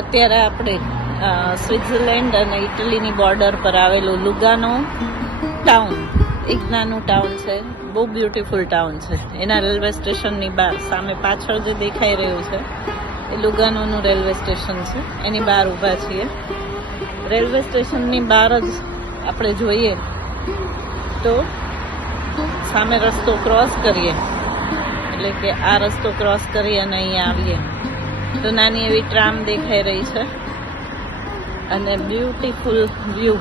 અત્યારે આપણે સ્વિટ્ઝરલેન્ડ અને ઇટલીની બોર્ડર પર આવેલું લુગાનો ટાઉન એક નાનું ટાઉન છે, બહુ બ્યુટીફુલ ટાઉન છે. એના રેલવે સ્ટેશનની બહાર, સામે પાછળ જે દેખાઈ રહ્યું છે, એ લુગાનોનું રેલવે સ્ટેશન છે. એની બહાર ઊભા છીએ. રેલવે સ્ટેશનની બહાર જ આપણે જોઈએ તો સામે રસ્તો ક્રોસ કરીએ. એટલે કે આ રસ્તો ક્રોસ કરી અને અહીંયા આવીએ. તો નાની એવી ટ્રામ દેખાઈ રહી છે. અને બ્યુટીફુલ વ્યૂ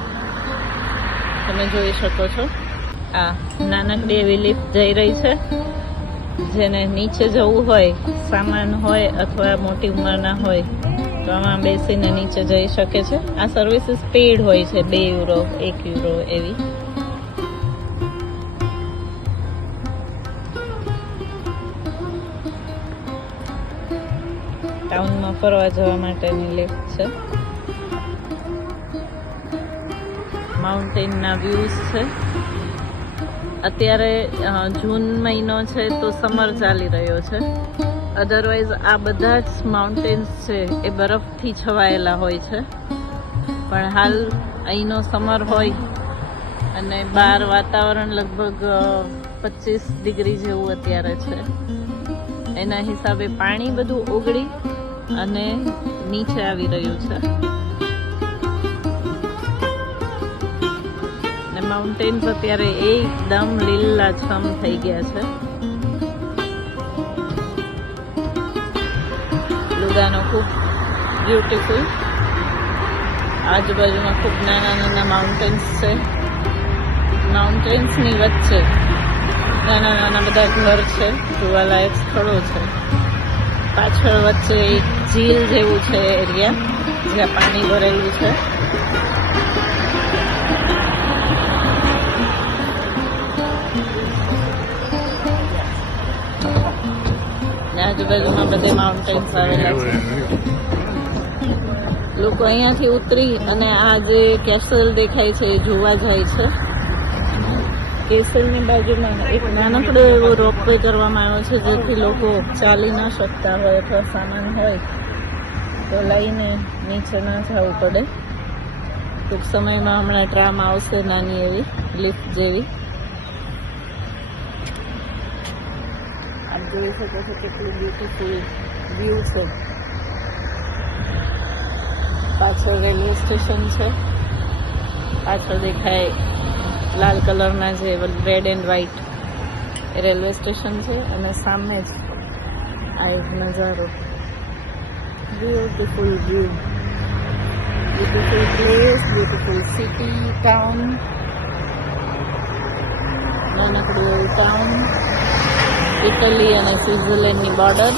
તમે જોઈ શકો છો. આ નાનકડી એવી લિફ્ટ જઈ રહી છે. જેને નીચે જવું હોય, સામાન હોય અથવા મોટી ઉંમરના હોય, તો આમાં બેસીને નીચે જઈ શકે છે. આ સર્વિસીસ પેડ હોય છે, બે યુરો એક યુરો એવી. ટાઉનમાં ફરવા જવા માટેની લિફ્ટ છે. માઉન્ટેનના વ્યૂઝ છે. અત્યારે જૂન મહિનો છે તો સમર ચાલી રહ્યો છે. અધરવાઇઝ આ બધા જ માઉન્ટેન્સ છે એ બરફથી છવાયેલા હોય છે. પણ હાલ અહીંનો સમર હોય અને બહાર વાતાવરણ લગભગ પચીસ ડિગ્રી જેવું અત્યારે છે. એના હિસાબે પાણી બધું ઓગળી અને નીચે આવી રહ્યું છે. અને માઉન્ટેન્સ અત્યારે એકદમ લીલાછમ થઈ ગયા છે. લુગાનો ખૂબ બ્યુટીફુલ આજુબાજુમાં ખૂબ નાના નાના માઉન્ટેન્સ છે. માઉન્ટેન્સની વચ્ચે નાના નાના બધા ઘર છે. જોવાલાયક સ્થળો છે. પાછળ વચ્ચે ઝીલ જેવું છે એરિયા, જ્યાં પાણી ભરેલું છે. આજુબાજુમાં બધે માઉન્ટેન્સ આવેલા છે. લોકો અહીંયાથી ઉતરી અને આ જે કેસલ દેખાય છે એ જોવા જાય છે. કેસલની બાજુમાં એક નાનકડો એવો રોપવે કરવામાં આવ્યો છે, જેથી લોકો ચાલી ન શકતા હોય અથવા સામાન હોય તો લઈને નીચે ના જવું પડે. ટૂંક સમયમાં હમણાં ટ્રામ આવશે નાની એવી, લિફ્ટ જેવી. આપ જોઈ શકો છો કેટલું બ્યુટીફુલ વ્યૂ છે. પાછળ રેલવે સ્ટેશન છે. પાછળ દેખાય લાલ કલરના જે રેડ એન્ડ વ્હાઈટ એ રેલવે સ્ટેશન છે અને સામે જ આ એક નજારો. Beautiful view beautiful place beautiful city town નાનકડું ટાઉન ઇટલી અને સ્વિટ્ઝરલેન્ડની બોર્ડર